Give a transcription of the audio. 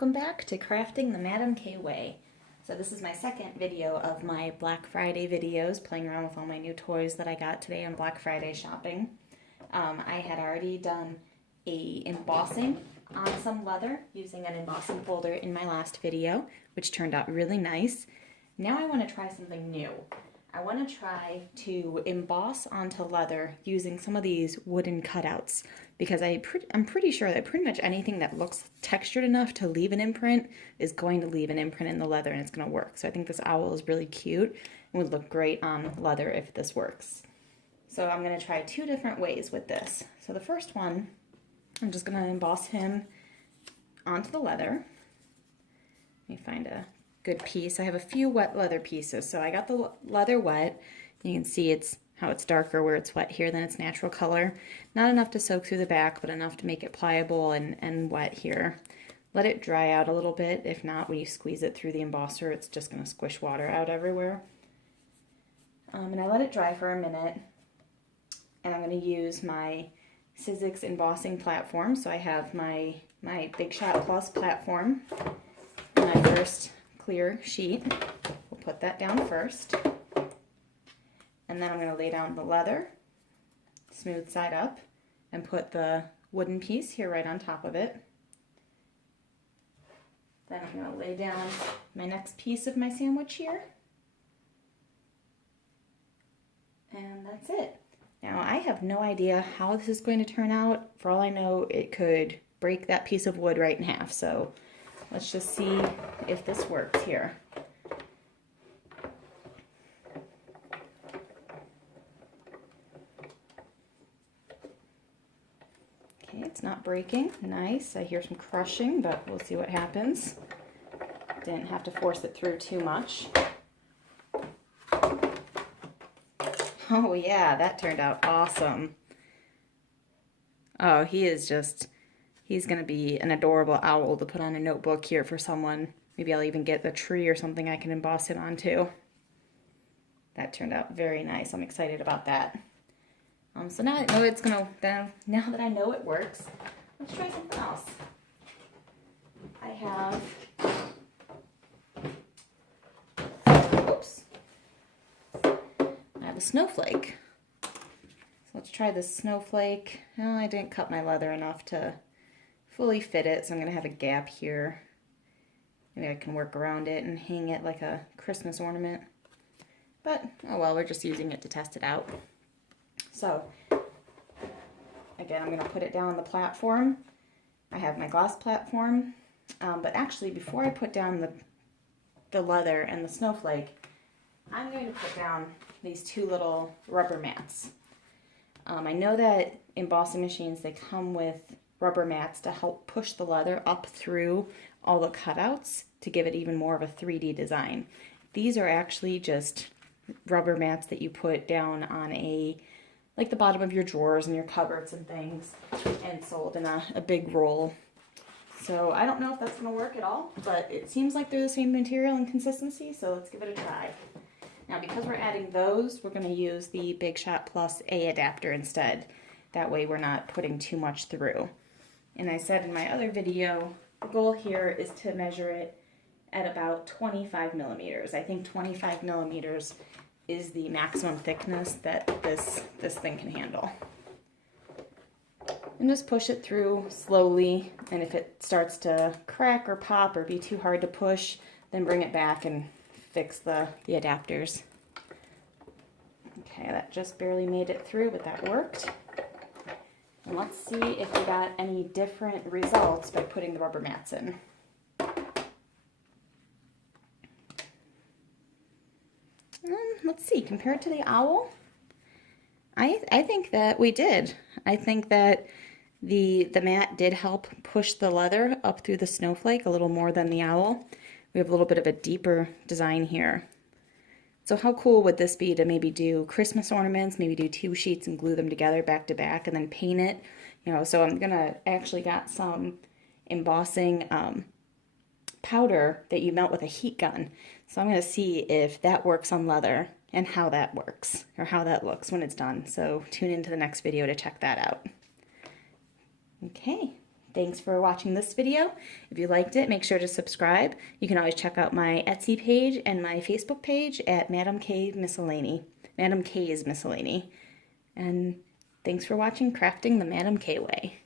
Welcome back to Crafting the Madam K Way. So this is my second video of my Black Friday videos, playing around with all my new toys that I got today on Black Friday shopping. I had already done a embossing on some leather using an embossing folder in my last video, which turned out really nice. Now I want to try something new. I want to try to emboss onto leather using some of these wooden cutouts, because I'm pretty sure that pretty much anything that looks textured enough to leave an imprint is going to leave an imprint in the leather, and it's going to work. So I think this owl is really cute and would look great on leather if this works. So I'm going to try two different ways with this. So the first one, I'm just going to emboss him onto the leather. Let me find a good piece. I have a few wet leather pieces, so I got the leather wet. You can see how it's darker where it's wet here than its natural color. Not enough to soak through the back, but enough to make it pliable and wet here. Let it dry out a little bit. If not, when you squeeze it through the embosser, it's just going to squish water out everywhere. And I let it dry for a minute, and I'm going to use my SIssix embossing platform. So I have my Big Shot Plus platform, my first clear sheet. We'll put that down first. And then I'm going to lay down the leather, smooth side up, and put the wooden piece here right on top of it. Then I'm going to lay down my next piece of my sandwich here. And that's it. Now I have no idea how this is going to turn out. For all I know, it could break that piece of wood right in half. So let's just see if this works here. Okay, it's not breaking. Nice. I hear some crushing, but we'll see what happens. Didn't have to force it through too much. Oh yeah, that turned out awesome. Oh, he's going to be an adorable owl to put on a notebook here for someone. Maybe I'll even get a tree or something I can emboss him onto. That turned out very nice. I'm excited about that. So now I know it's now that I know it works, let's try something else. I have, a snowflake. So let's try this snowflake. Oh, I didn't cut my leather enough to fully fit it, so I'm going to have a gap here. Maybe I can work around it and hang it like a Christmas ornament. But, oh well, we're just using it to test it out. So, again, I'm going to put it down on the platform. I have my glass platform, but actually before I put down the leather and the snowflake, I'm going to put down these two little rubber mats. I know that embossing machines, they come with rubber mats to help push the leather up through all the cutouts to give it even more of a 3D design. These are actually just rubber mats that you put down on like the bottom of your drawers and your cupboards and things, and sold in a big roll. So I don't know if that's going to work at all, but it seems like they're the same material and consistency, so let's give it a try. Now, because we're adding those, we're going to use the Big Shot Plus A adapter instead. That way we're not putting too much through. And I said in my other video, the goal here is to measure it at about 25 millimeters. I think 25 millimeters is the maximum thickness that this thing can handle. And just push it through slowly, and if it starts to crack or pop or be too hard to push, then bring it back and fix the adapters. Okay, that just barely made it through, but that worked. And let's see if we got any different results by putting the rubber mats in. Let's see, compared to the owl, I think that we did. I think that the mat did help push the leather up through the snowflake a little more than the owl. We have a little bit of a deeper design here. So how cool would this be to maybe do Christmas ornaments, maybe do two sheets and glue them together back to back and then paint it? You know, so I'm gonna actually got some embossing powder that you melt with a heat gun. So I'm gonna see if that works on leather and how that works, or how that looks when it's done. So tune into the next video to check that out. Okay, thanks for watching this video. If you liked it, make sure to subscribe. You can always check out my Etsy page and my Facebook page at Madam K's Miscellany. And thanks for watching Crafting the Madam K Way.